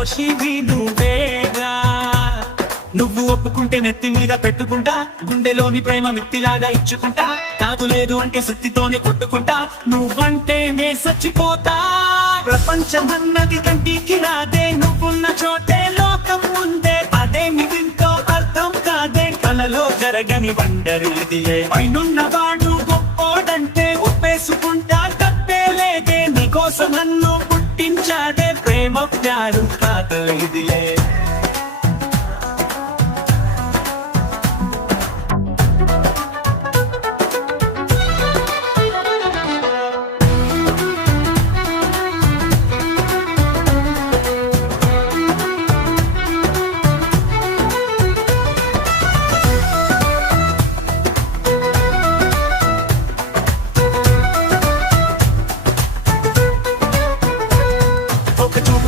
సంతోషివి నువ్వేగా. నువ్వు ఒప్పుకుంటే నెత్తి మీద పెట్టుకుంటా, గుండెలోని ప్రేమ మిత్తిలాగా ఇచ్చుకుంటా. కాదు లేదు అంటే సుత్తితోనే కొట్టుకుంటా, నువ్వంటే నే చచ్చిపోతా. ప్రపంచమన్నది కంటికి రాదే, నువ్వున్న చోటే లోకం ఉందే. అదేమి వింతో అర్థం కాదే, కలలో జరగని వండరు ఇదిలే. పైనున్నవాడు గొప్పోడంటే ఒప్పేసుకుంటా, తప్పే లేదే. నీకోసం నన్ను పుట్టించాడే, ప్రేమ ప్యారు కాదు ఇదిలే.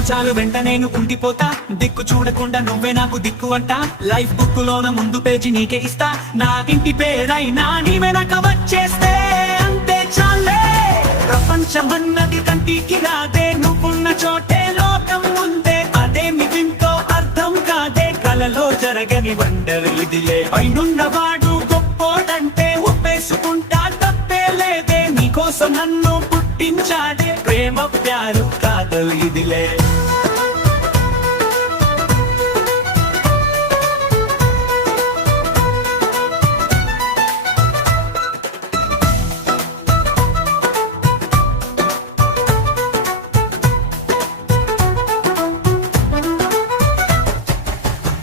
చాలు వెంట నేను కుంటిపోతా, దిక్కు చూడకుండా నువ్వే నాకు దిక్కు అంట. లైఫ్ బుక్ లోన ముందు పేజీ నీకే ఇస్తా, నా ఇంటి పేరైనా నీ వెనక వచ్చేస్తే అంతే చాలే. ప్రపంచమన్నది కంటికి రాదే, నువ్వున్న చోటే లోకం ఉందే. అదేమి వింతో అర్థం కాదే, కలలో జరగని వండరు ఇదిలే. పైనున్నవాడు గొప్పోడంటే ఒప్పేసుకుంటా, తప్పే లేదే. నీకోసం నన్ను పుట్టించాడే, ప్రేమ ప్యారు కాదు ఇదిలే.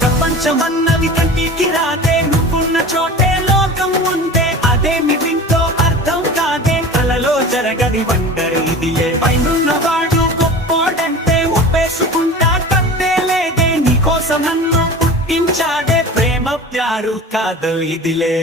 ప్రపంచమన్నది కంటికి రాదే, నువ్వున్న చోటే లోకం ఉందే. అదేమి వింతో అర్థం కాదే, కలలో జరగని వండరు ఇదిలే. పైనున్నవాడు గొప్పోడంటే ఒప్పేసుకుంటా, తప్పే లేదే. నీకోసం నన్ను పుట్టించాడే, ప్రేమ ప్యారు కాదు ఇదిలే.